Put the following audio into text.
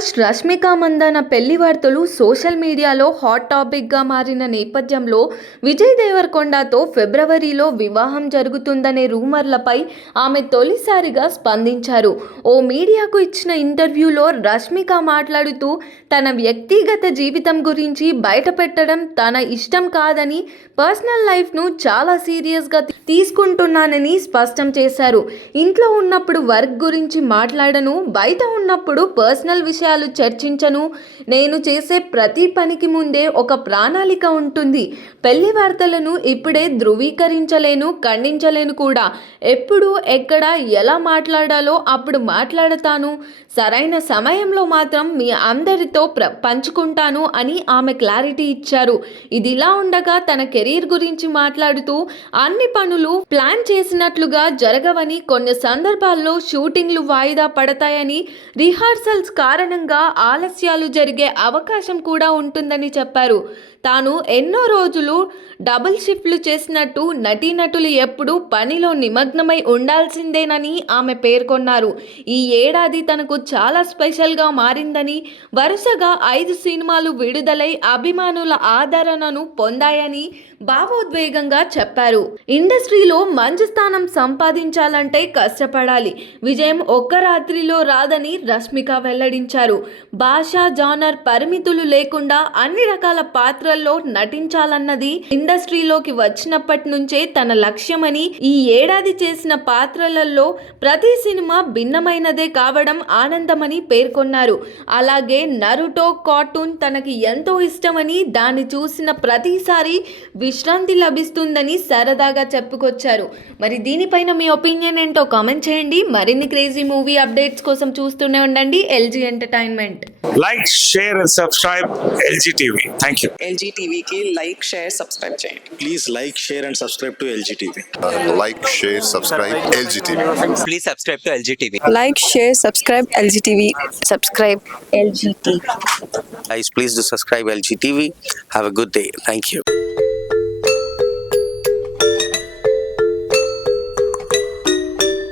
Crush Rashmika Mandanna పెళ్ళి వార్తలు social మీడియాలో హాట్ టాపిక్గా మారిన నేపథ్యంలో విజయ్ దేవరకొండతో ఫిబ్రవరిలో వివాహం జరుగుతుందనే రూమర్లపై ఆమె తొలిసారిగా స్పందించారు. ఓ మీడియాకు ఇచ్చిన ఇంటర్వ్యూలో రష్మిక మాట్లాడుతూ తన వ్యక్తిగత జీవితం గురించి బయటపెట్టడం తన ఇష్టం కాదని పర్సనల్ లైఫ్ను చాలా సీరియస్గా తీసుకుంటున్నానని స్పష్టం చేశారు. ఇంట్లో ఉన్నప్పుడు వర్క్ గురించి మాట్లాడను బయట ఉన్నప్పుడు పర్సనల్ విషయాలు చర్చించను. నేను చేసే ప్రతి పనికి ముందే ఒక ప్రణాళిక ఉంటుంది. పెళ్ళి వార్తలను ఇప్పుడే ధృవీకరించలేను ఖండించలేను కూడా. ఎప్పుడు ఎక్కడ ఎలా మాట్లాడాలో అప్పుడు మాట్లాడతాను. సరైన సమయంలో మాత్రం మీ అందరితో ప్ర పంచుకుంటాను అని ఆమె క్లారిటీ ఇచ్చారు. ఇదిలా ఉండగా తన కెరీర్ గురించి మాట్లాడుతూ అన్ని పనులు ప్లాన్ చేసినట్లుగా జరగవని కొన్ని సందర్భాల్లో షూటింగ్లు వాయిదా పడతాయని రిహార్సల్స్ కారణంగా ఆలస్యాలు జరిగే అవకాశం కూడా ఉంటుందని చెప్పారు. తాను ఎన్నో రోజులు డబుల్ షిఫ్ట్లు చేసినట్టు నటీనటులు ఎప్పుడూ పనిలో నిమగ్నమై ఉండాల్సిందేనని ఆమె పేర్కొన్నారు. ఈ ఏడాది తనకు చాలా స్పెషల్గా మారిందని వరుసగా ఐదు సినిమాలు విడుదలై అభిమానుల ఆదరణను పొందాయని భావోద్వేగంగా చెప్పారు. ఇండస్ట్రీలో మంచి స్థానం సంపాదించాలంటే కష్టపడాలి. విజయం ఒక్క రాత్రిలో రాదని రష్మిక వెల్లడించారు. భాషా జానర్ పరిమితులు లేకుండా అన్ని రకాల పాత్రల్లో నటించాలన్నది ఇండస్ట్రీలోకి వచ్చినప్పటి నుంచే తన లక్ష్యమని ఈ ఏడాది చేసిన పాత్రలలో ప్రతి సినిమా భిన్నమైనదే కావడం ఆనందమని పేర్కొన్నారు. అలాగే నరుటో కార్టూన్ తనకి ఎంతో ఇష్టమని దాన్ని చూసిన ప్రతిసారి విశ్రాంతి లభిస్తుందని సరదాగా చెప్పుకొచ్చారు. మరి దీనిపైన మీ ఒపీనియన్ ఏంటో కామెంట్ చేయండి. మరిన్ని క్రేజీ మూవీ అప్డేట్స్ కోసం చూస్తూనే ఉండండి. LG Entertainment like, share, and subscribe LG TV. Thank you. LG టీవీకి లైక్ షేర్ సబ్స్క్రైబ్ చేయండి Please like, share, and subscribe to LGTV. like, share, subscribe LGTV. please subscribe to LG TV. Like share subscribe LG TV subscribe LG TV Guys, please do subscribe LG TV. Have a good day. Thank you.